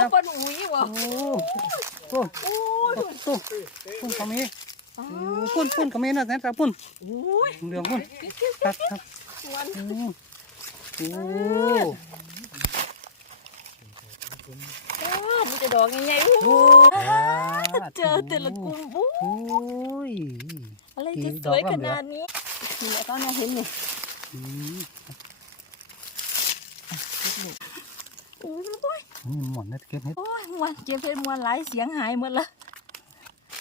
ครับปนอุ้ยว่ะโอ้โอ้โอ้โอ้พุ่นเขามีโอ้พุ่นพุ่นเขามีนะแสนสาวพุ่นอุ้ยเหลืองพุ่นครับครับสวนโอ้โอ้โอ้มันจะดอกยังไงโอ้เจอแต่ละกลุ่มอู้โอ้ยอะไรจะสวยขนาดนี้นี่แหละตอนนี้เห็นนี่ อืม โอ้ยนี่หมอนนะเก็บเห็ดโอ้ยมวนเจ็บเป็นมวนหลายเสียงหายหมดละ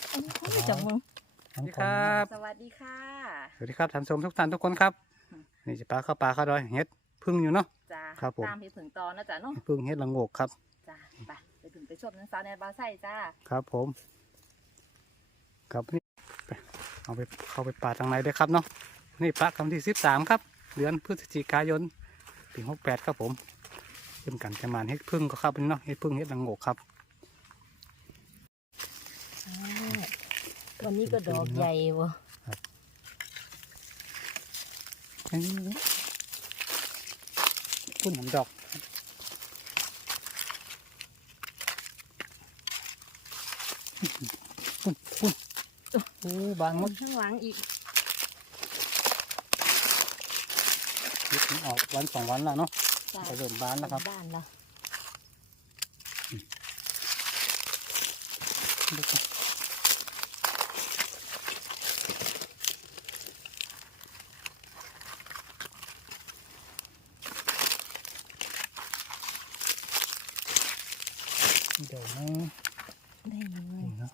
โอ้ยจังมึงสวัสดีครับ สวัสดีค่ะ สวัสดีครับท่านผู้ชมทุกท่านทุกคนครับ นี่จะปลาเข้าปลาเข้าดอยเห็ดพึ่งอยู่เนาะจ้าครับผมตามพี่ผึ่งตอนนะจ๊ะเนาะพึ่งเห็ดละโงกครับจ้าไปไปถึงไปชมนังสาวในบาไส้จ้าครับผม ครับนี่ไปเอาไปเข้าไปป่าทางไหนได้ครับเนาะนี่ปลาคำที่สิบสามครับ เดือนพฤศจิกายนปีหกแปดครับผม เริ่มกันประมาณเฮ็ดพึ่งก็ครับเนาะเฮ็ดพึ่งเฮ็ดละโงกครับวันนี้ก็ดอกใหญ่วะนี่พุ่นหอมดอกพุ่นพุ่นโอ้บางมดข้างหลังอีกเฮ็ดมันออกวันสองวันแล้วเนาะ จ้าจะเริ่มบานแล้วครับบ้านละ เดี๋ยวนะ ได้เลย นี่เนาะ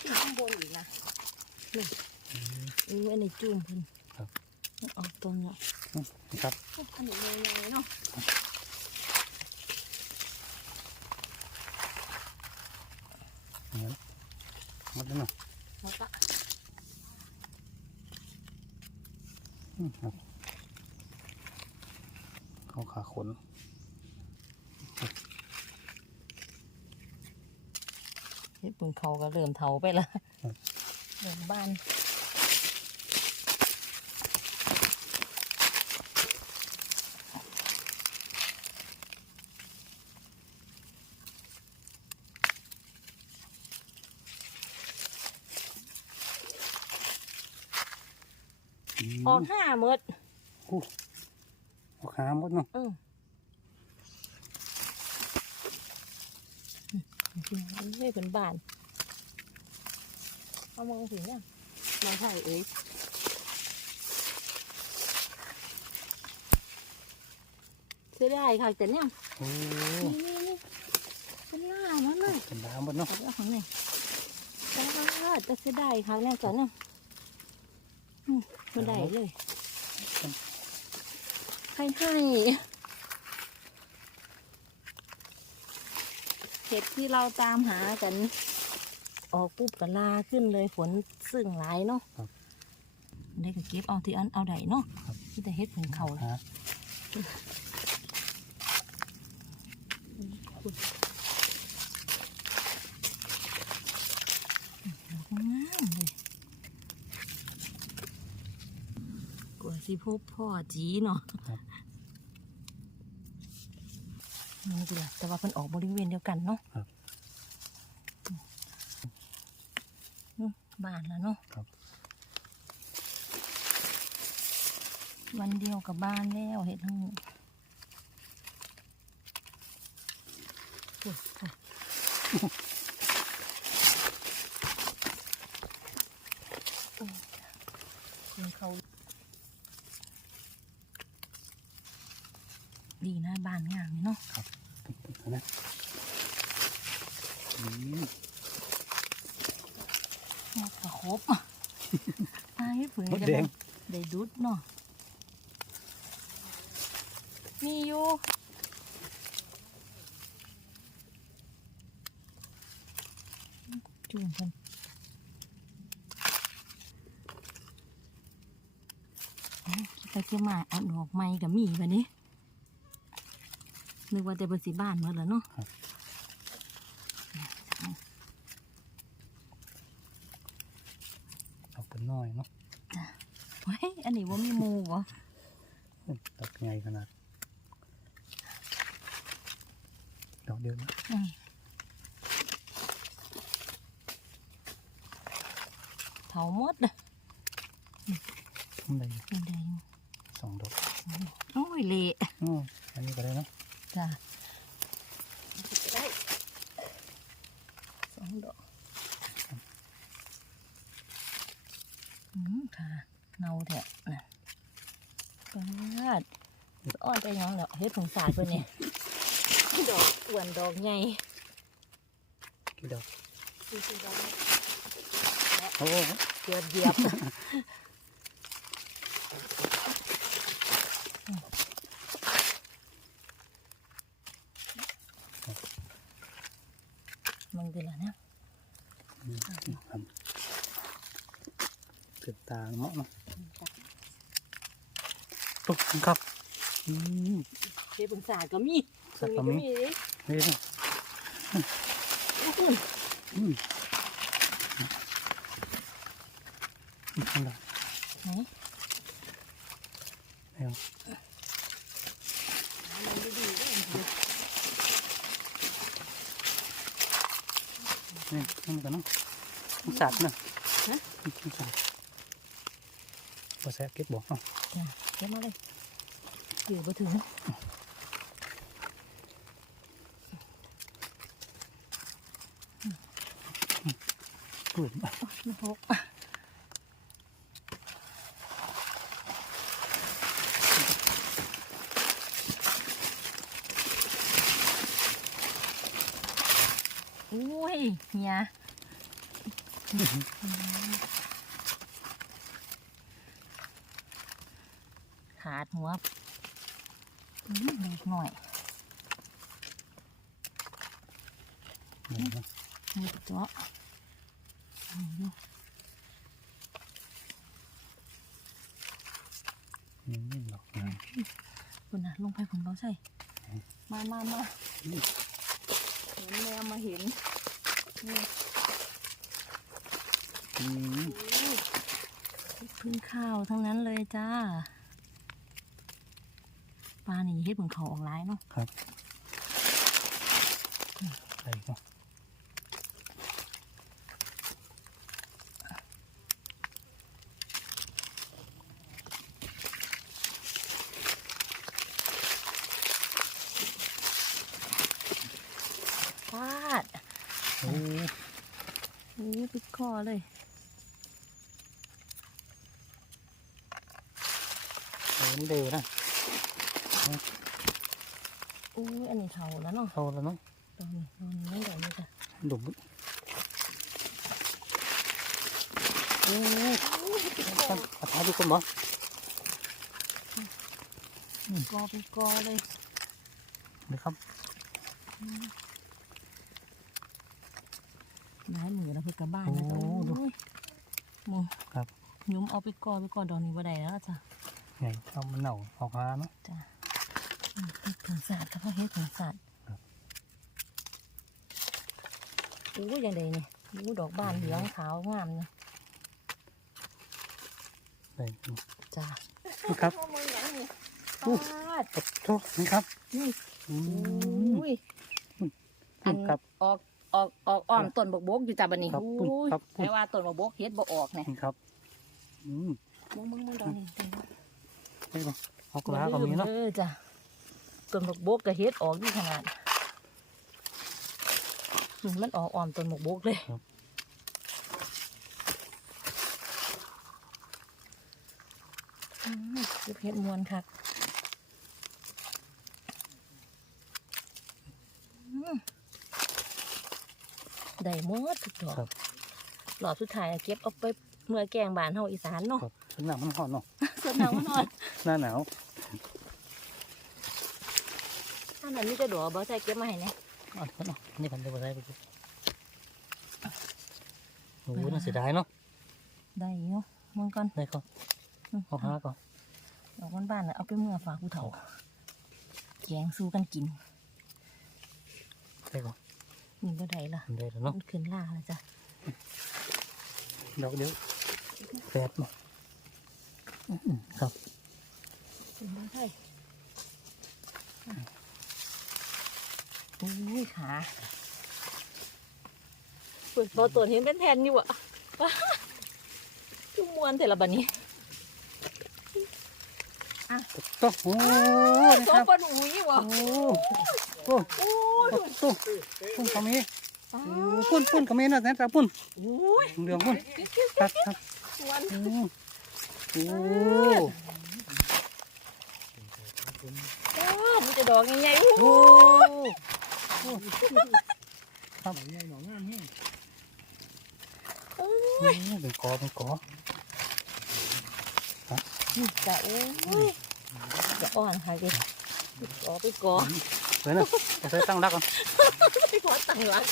ที่ข้างบนอีกนะนี่นี่ไว้ใน จุ่มเพิ่นครับมันออกตรงเนี้ยนี่ครับอันนี้เลยยังไงเนาะนี่หมดแล้วเนาะแล้วก็อืมครับเข้าขาขนเฮ็ดปุ่นเขาก็เริ่มเถาไปละเริ่มบ้าน อืมออกห้าหมดออกขาหมดเนาะอืมไม่เป็นบ้าน เอามองถึงเนี่ยมองไทยเอ้ยเสียดายค่ะแต่เนี่ยโอ้นี่นี่นี่เป็นล่ามันเลยเป็นดาวหมดเนาะเอาไปเอาของไหนจ้าจะเสียดายค่ะเนี่ยก่อนเนี่ยอื มไม่ได้เลยให้ให้เห็ดที่เราตามหากัน ออกปุ๊บก็ลาขึ้นเลยฝนซึ่งหลายเนาะได้ก็เก็บเอาที่อันเอาได้เนาะที่แต่เห็ดผงเขา หา งามเลย กลัวสิพบพ่อจีเนาะนี่สิล่ะแต่ว่าเพิ่นออกบริเวณเดียวกันเนาะอืมบ้านแล้วเนาะครับ วันเดียวกับบ้านแล้วเห็ดทั้งโอ้โหกินเขาดีนะบ้านงามนี่เนาะ เห็นไหมอืม หมดกระครบ ตายฝืน มดกันแดงได้ดุดเนาะมีอยู่จุ่มกันเอ้าคิดไปเที่ยวมาเอาดอกไม้กับมีแบบนี้นึกว่าจะเป็นสีบ้านหมาแล้วเนาะ เอาเป็นน้อยเนาะ เฮ้ยอันนี้ว่ามีหมูเหรอ ดอกใหญ่ขนาดดอกเดียวนะ อืมเผาหมดเลย ทำได้เป็นไดอยู่สองดอกโอ้ยเละอืออันนี้ก็ได้เนาะจ้ะได้สองดอกอืมค่ะเนาแท้น่ะปาดอ้อนไปหยังเนาะเฮ็ดผงสาดเพิ่นเนี่ยดอกอ้วนดอกใหญ่กี่ดอกดูสิดอกโอ้โหเหยียบเหยียบมันเป็นอะไรนะ อืมครับ เกิดตาเหมาะเนาะปุ๊บครับอืมเฮ็ดผงสาดก็มีสาดก็มีตรงนี้นี่นะก็มีอืมอืมทำได้ไหนแล้วมันดีๆด้วยนี่นี่มันกันเนาะมันสัตว์เนาะฮะมันสัตว์ บ่แซ่บเก็บบอกเนาะจ้ะเก็บมาเลยอยู่บ่ถึงปืนมันหกอุ้ยเฮียาดหัวอืมเล็กหน่อยนี่เนาะนี่เจาะอืมนี่ดอกงามคุณนะลงไปคุณเราใส่มามามาอืมเห็นแมวมาเห็นนี่อืมพึ่งข้าวทั้งนั้นเลยจ้า ปลานี่เฮ็ดเหมือนเขาออกร้ายเนาะใส่เนาะฟาดโอ้โอ้พิดคอเลยโหนี่เร็วนะ อุ้ยอันนี้เขาแล้วเนาะเข้าแล้วเนาะตอนนี้ตอนนี้ไม่ได้เลยจ้ะดุมโอ้ยพิดคอท่านอาทายทุกคนบ่กอเป็นกอเลยนี่ครับหลายมือแล้วคือกลับบ้านนะจ๊ะโอ้ดูโอ้ยหมูครับยุ้มเอาไปกอไปกอดอกนี้บ่ได้แล้วจ้ะไงเอามันเน่าออกมาเนาะจ้ะอืม เฮ็ดผงสาดครับพ่อเฮ็ดผงสาดครับอู้ยังไดนี่ยอู้ดอกบานเหลืองขาวงามนะได้เนาะจ้ะนี่ครับโอ้มือหยังนี่อู้ปาดขอโทษนี่ครับนี่อือุ้ยอันครับ ออกออกออกอ้อมต้นบกบกอยู่จ้ะบัดนี้ครับอุ้ยครับแปลว่าต้นบกบกเฮ็ดบ่ออกเนี่ยนี่ครับ อืมมึงมึงมึงดอกนี้นี่บ่ออกล้าก็มีเนาะเออจ้ะ ต้นบกบกก็เฮ็ดออกอยู่ขนาดนี่มันออกอ้อมต้นบกบกเลยอืมเก็บเฮ็ดมวนคักอืมได้หมดทุกดอกครับหลอดสุดท้ายอะเก็บเอาไปเมื่อแกงบานเฮาอีสานเนาะครับเป็นหนังมันหอนเนาะส่วนหนังมันอ่อนหน้าหนาว ถ้านั้นนี่จะดอกบ่ใส่เก็บมาให้แหน่เอันนี้เนาะนี่กันได้บ่ได้ไปกินโอ้โหน่าเสียดายเนาะได้อยู่มึงก่อนได้ก็อืมออกหาก่อนดอกบ้านๆน่ะเอาไปเมื่อฝากผู้เฒ่าแกงสู้กันกินได้ก็นี่บ่ได้ล่ะได้แล้วเนาะมันขึ้นล่าแล้วจ้ะดอกเดียวแปดเนาะอืมครับขึ้นล่าช่ อุ้ยขาเปิดพอตัวจเห็นเป็นแผ่นอยู่อะว้าคือมวนแต่ละบัดนี้โต๊ะโอ้นี่สอคงรับปันอุ้ยว่ะโอ้โอ้โอ้ยโต๊ะปุ้นก็มีป้าโอ้ปุ้นปุ้นก็มีนะแซ่บปุ้นอุ้ยเหลืองปุ้นครับครับมวนโอ้โอ้โอ้มันจะดอกยังไงอู้ โอ้โอ้โอ้เป็นกอเป็นกอยจะโอ้ยจะอ่อนค่ะดิกอไปกอเดี๋ยวนะจะใส่ตั้งรักก่อนไปขอตังหลัก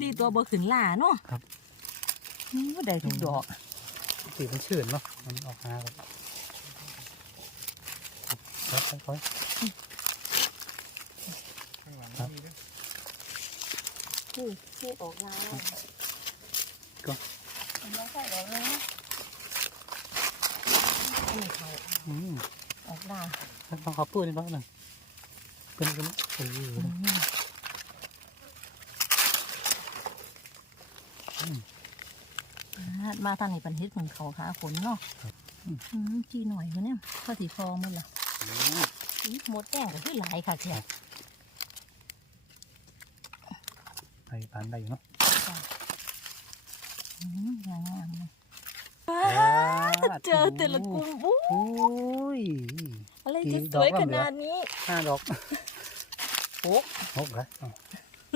ดีตัวบ่ขึ้นหล่าเนาะครับนี่ได้ทุกดอกสีมันชื้นเนาะมันออกมาแบบครับค่อย นี่ที่ออกลาวมันไม่ใช่หรอกนะนี่เขาๆอืมออกลาต้องขอปืนนิดหนึ่งเป็นเป็นเออมาทางนี้ปันเฮ็ดของเขาขาขนเนาะอืมจีหน่อยเขาเนี่ยข้าสีฟองมันล่ะอีหมดแจ้งก็คือหลายค่ะแท้ ไปผ่านได้อยู่เนาะอืมงามงามเลยว้าเจอแต่ละกลุ่มอู้โอ้ยอะไรจะสวยขนาดนี้ห้าดอกโอ้หกเหรออ้าว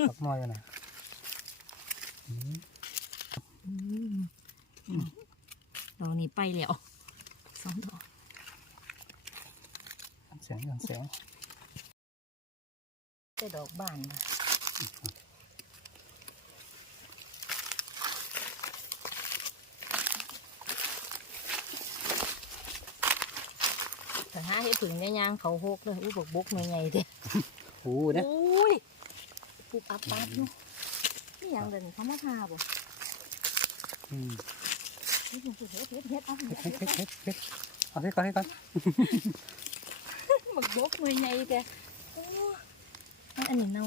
ดอกน้อยกันนะอืมอืมอืมดอกนี้ไปแล้วสองดอกเสียงเสียงได้ดอกบานค่ะ แต่หาให้ถึงเนี่ยยางเขาหกเลยอุ้ยบกบกหน่วยใหญ่เด้โอ้เนี่ยอุ้ยปุบอับปับอยู่นี่ยังเดินเขามาทาบ่อืมเฮ็ดเฮ็ดเฮ็ดเฮ็ดเฮ็ดเอาเฮ็ดเฮ็ดเฮ็ดเฮ็ดเฮ็ดเฮ็ดเอาให้ก่อนให้ก่อนบักบกหน่วยใหญ่แต่โอ้อันนี้เน่า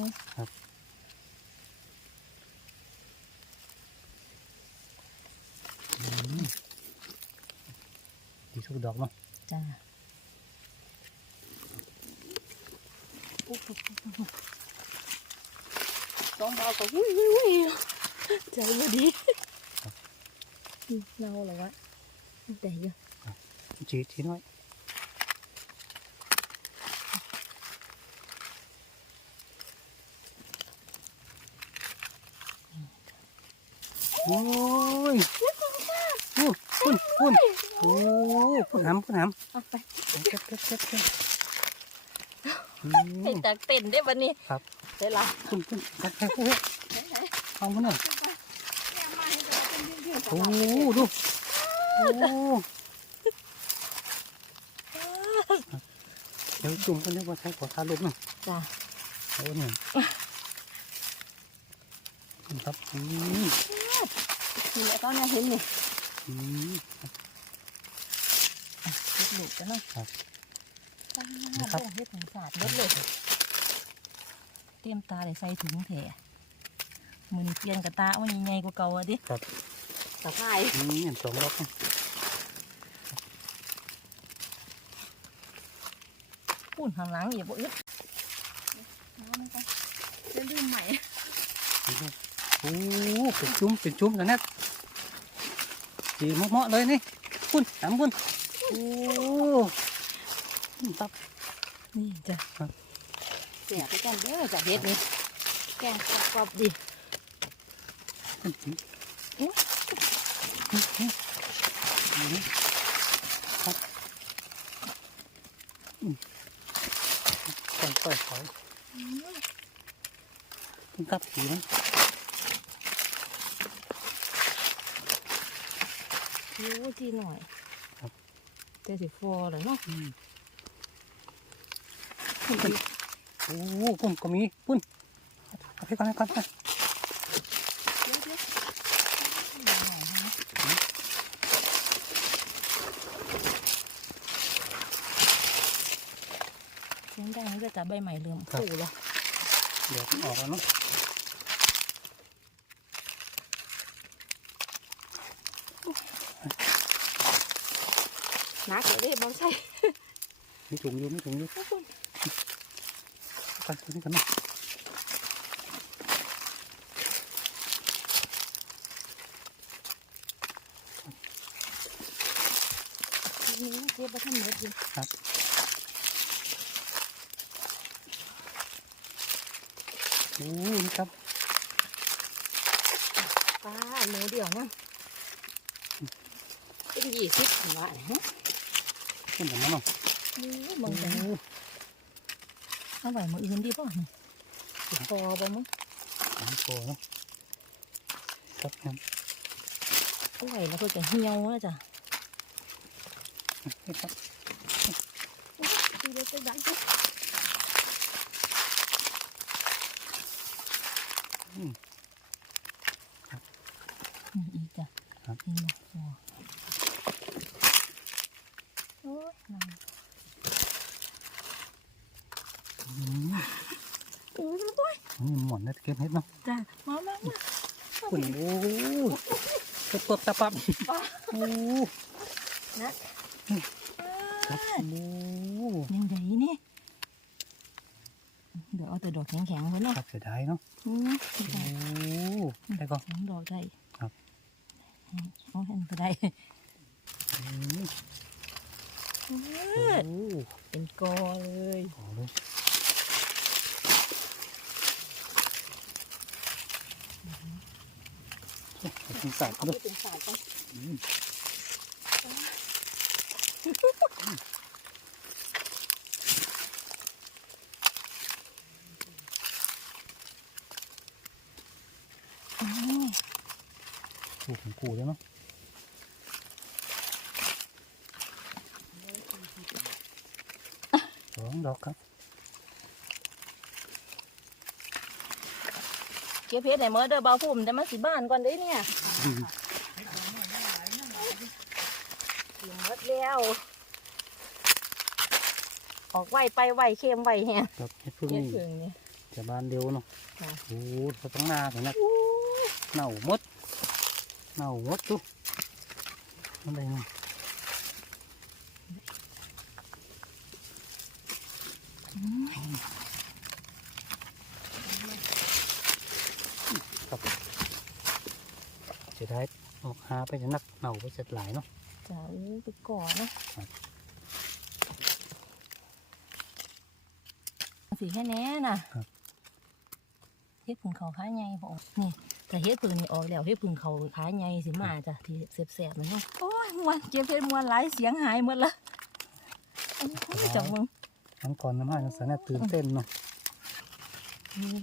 อืมดีทุกดอกเนาะจ้า สองเบาก็วุ้ยวุ้ยวุ้ยใจบ่ดีเน่าแล้วะแต่เยอะจีจีน้อยโอ้ยโอ้พุ่นพุ่นโอ้พุ่นหำพุ่นหำเอาไปเก็บเก็บเก็บ ให้มตักเต้นได้วันนี้ครับได้ละพุ่นพุ่นเก็บเก็บเก็บเอาพุ่นน่ะโอ้ดูโอ้เดี๋ยวจุ่มกันเดี๋ยวว่าใช้ขอทาลุกหน่อยจ้าโอ้เนี่ยครับอืมนี่แหละก็เนี่ยเห็นนี่อืมลูกๆกันเนาะครับป้านะครับโอ้เฮ็ดของศาสตร์เบิดเลย เตรียมตาได้ใส่ถุงแถมือนี้เปลี่ยนกระตาว่ายังไงกว่าเก่าอะดิครับตะไคร้อืมเห็นสองรอบนะพูนข้างหลังอย่าบ่อึดน้ำมันก็จะลืมใหม่โอ้เป็นจุ่มเป็นจุ่มแล้วเนี่ยดีเหมาะๆเลยนี่พุ่นหำพุ่นโอ้ครับนี่จ้ะครับ เสียไปกันเด้อจ้ะเฮ็ดนี่แกงกรอบดีค่อยค่อยถอยขึ้นกับผีนะรู้ทีหน่อยเจอสิฟอเลยเนาะ ปุ่มก็มีปุ่นเอาไปก่อนก่อนก่อนยงดังนี่ก็จะใบใหม่เริ่มคู่แล้วเดี๋ยวออกแล้วเนาะนักเลยบอลใช่ไม่ถุงยุ่ไม่ถุงยุ่ ไปตัวนี้กันเนาะนี่เจี๊ยบมาทำเม็ดอยู่โอ้ยนี่ครับป้าหมูเดียวนะเป็นยี่สิบบาทฮะขึ้นอย่างนั้นเนาะนี่มองโอ้จัง เอาไว้มืออื่นดีป่ะนี่พอบ่มึงสามตัวเนาะครับครับเอาไว้แล้วเพื่อจะเหี่ยวนะจ้ะนี่ครับดูเลยจะดังจ้ะอืมนี่อีกจ้ะครับนี่นะพอโอ้ยน้ำอืม โอ้ยโอ้ยนี่หมอนได้เก็บเห็ดเนาะจ้ะมามามาคุณโอ้กระเปิบตะปับโอ้นะครับโอ้ยังไงนี่เดี๋ยวเอาแต่ดอกแข็งๆไว้เนาะครับเสียดายเนาะอืมโอ้ได้ก็สองดอกได้ครับเอาเห็นก็ได้อืมเอโอ้อเป็นกอเลยขอเลย เป็นสัตว์เอาด้วยเป็นสายไปอืมอืมถูกของกูแล้วเนาะสองดอกครับ เก็บเพชรไหนเมื่อเด้อเบาพุ่มแต่มาสิบ้านก่อนเด้เนี่ยเสียงหมดแล้ว ออกไวไปไวเข้มไวแฮงครับให้พึ่งเก็บนี่ถึงนี่ จะบานเร็วเนาะค่ะ โอ้โหเขาตั้งหน้าถึงนะเน่าหมดเน่าหมดทุกอะไรเนาะครับ จะได้ออกหาไปจะนักเน่าไปเสร็จหลายเนาะจ้าอู้ไปก่อนเนาะครับสีแค่แน่น่ะเฮ็ดผึ่งเขาขาใหญ่พอนี่แต่เฮ็ดผึ่งนี่ออกแล้วเฮ็ดผึ่งเขาขาใหญ่สิมาจ้ะที่แสบๆมันเนาะโอ้ยมวนเจ็บเพชรมวนหลายเสียงหายหมดละโอ้ยจังมึงอันก่อนน้ำมันสารตื่นเต้นเนาะ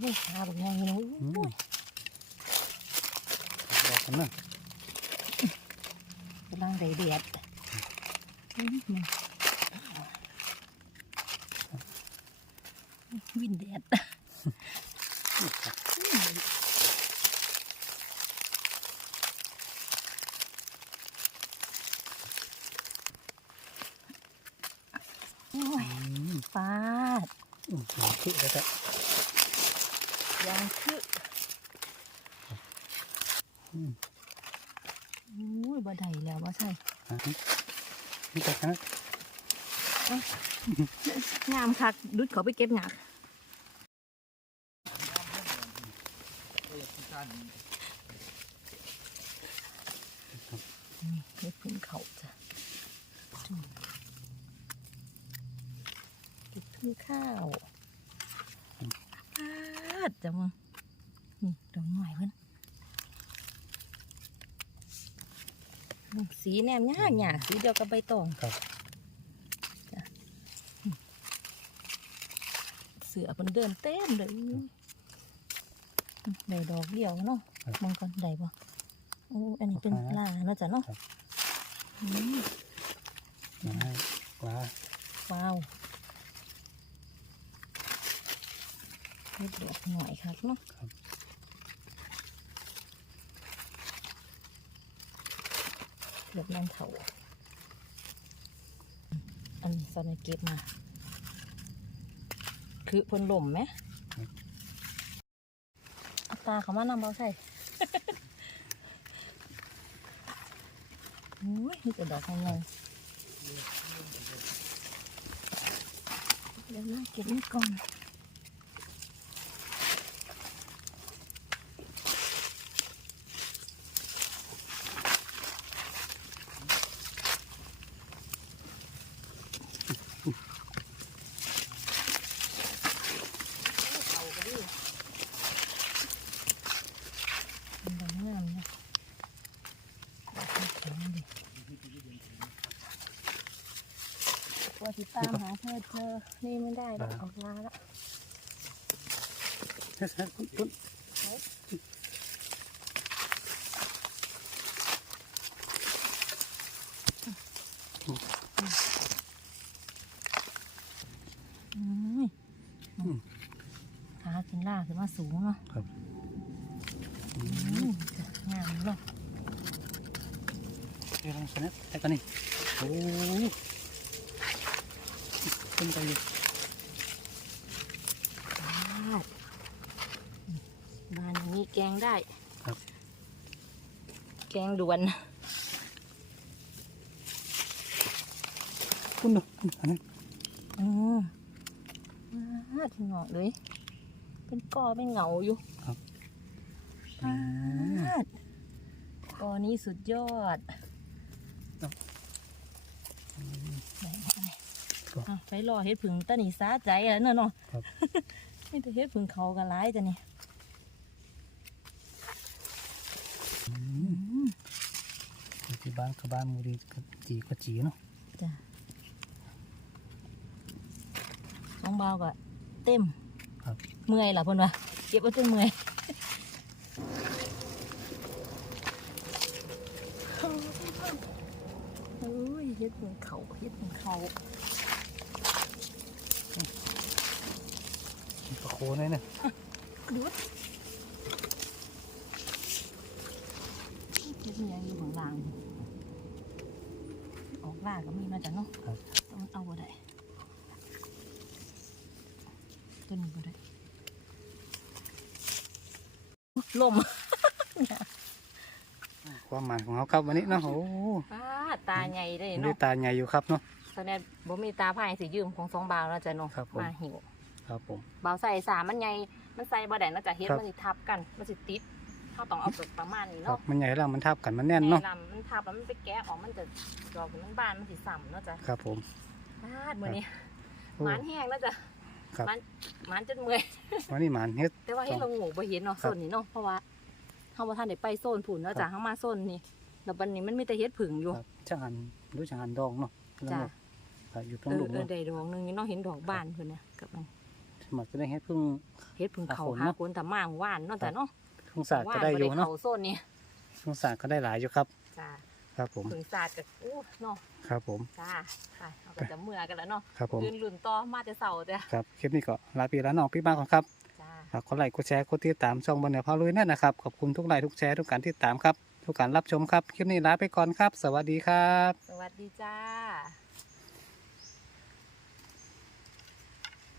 นี่หาแบบยังนู้อืมบอกกั นนะกำลังได้เดือดอืมวินแดดโอ้ยอืมฟาดอืมหอมขึ้นแล้วจ้ะยางคือ อืมอุ้ยบ่ได้แล้วว่าใช่อะนี่แต่กันนะงามคักดุดเขาไปเก็บหนักนี่เฮ็ดพึ่งเขาจ้ะเก็บพึ่งข้าวพาดจ้ะมึงนี่ดอกหน่อยเพิ่นอืม สีแนมยากยากสีเดียวกับใบตองครับ เสือเพิ่นเดินเต้นเลยได้ดอกเดียวเนาะครับมองก่อนได้ปะโอ้อันนี้เป็นครับลาเนาะจ้ะเนาะครับอืมมาให้ปลาว้าวเฮ็ดดอกหน่อยครับเนาะ ครับดอกนั่นเถาอันนี้ตอนเก็บมา คือพิ่นล่มไหมเอาตาเขามานำเบาใส่อุ้ยนี่แต่ดอกไงเดี๋ยวนะเก็บนี่ก่อนดำงามนะว่าติดตามหาเธอเจอ นี่ไม่ได้แล้วออกลาแล้วเฮ้ยเฮ้ยคุณคุณอืมขาขึ้นล่าขึ้นมาสูงเนาะครับอืมจ้ะงามเนาะเดี๋ยวลองสนับแต่กันนี่โอ้ขึ้นไปอยู่ บานอย่างนี้แกงได้ ครับ แกงด่วนคุณเนาะอันนั้นอืมมาถึงเหงาะเลย เป็นกอเป็นเหงาอยู่ครับปาดกอนี้สุดยอดไหนไหนอะไปรอเฮ็ดผึ่งตาหนีสาใจแล้วเนาะเนาะครับไม่แต่เฮ็ดผึ่งเขากันร้ายจ้ะนี่อยู่ ที่บ้านกับบ้านมูดีกับจีกับจีเนาะจ้ะสองเบาก็เต็มครับเมื่อยล่ะเพิ่นว่าเก็บไว้จนเมื่อยโอ้ยเฮ็ดผึ่งเขาเฮ็ดผึ่งเขามีปลาโคนี่เนี่ยดูดเฮ็ดอิหยังอยู่ข้างล่าง ออกล่าก็มีมาจ้ะเนาะครับแต่มันเอาบ่ได้ตัวนี้บ่ได้ลม ความหมายของเขาครับวันนี้เนาะโอ้ป้าตาใหญ่เลยได้เนาะตาใหญ่อยู่ครับเนาะ ตอนนี้บ่มีตาพายสิยืมของสองบาวแล้วจ้ะเนาะครับผม มาหิวครับผมบาวใส่สามมันใหญ่มันใส่บ่ได้เนาะจ้ะเฮ็ดครับ มันสิทับกัน มันสิติด เฮาต้องเอาแบบประมาณนี้ครับเนาะมันใหญ่แล้วมันทับกันมันแน่นเนาะใหญ่ลำมันทับแล้วมันไปแกะออกมันจะดอกมันบานมันสิซ้ำเนาะจ้ะครับผมพลาดมื้อนี้โอ้ หมานแห้งแล้วจ้ะครับ หมานหมานจนเมื่อย วันนี้หมานเฮ็ด แต่ว่าเฮ็ดครับเรางูบ่เห็นเนาะคโซรับนนี้เนาะเพราะว่าเฮาบ่ทันได้ไปโซนผุนเนาะครัจ้ะบเฮามาโซนนี้แล้วบัดนี้มันมีแต่เฮ็ดผึ่งอยู่ครับจังหันดูจังหันดองเนาะแล้วจ้ะก็ครับอยู่ตรเองอหลุมเออเนาะได้ดอกหนึงนี่เนาะเห็นดอกบานเพิ่นน่ะกับมันสมัครจะได้เฮ็ดพึ่ง เฮ็ดผึ่งเขาอะฝนหาเนาะ คนแต่มาหมู่บ้านเนาะจ้ะเนาะ พึ่งศาสตร์ก็ได้อยู่เนาะหมู่บ้บ่เข้โซนนี้พึ่งศาสตร์ก็ได้หลายอยู่ครับ จ้ะครับผมผึ่งศาสตร์ก็โอ้เนาะครับผมจ้าไปเฮาก็จะเมื่อกันแล้วเนาะครับผมยืนลุ้นต่อมาแต่เช้าจ้ะครับคลิปนี้ก็ลาปีลาน้องพี่บ้านก่อนครับจ้าฝากกดไลค์กดแชร์กดติดตามช่องบนเหนือพาลุยนั่นนะครับขอบคุณทุกไลค์ทุกแชร์ทุกการติดตามครับทุกการรับชมครับคลิปนี้ลาไปก่อนครับ สวัสดีครับ สวัสดีจ้า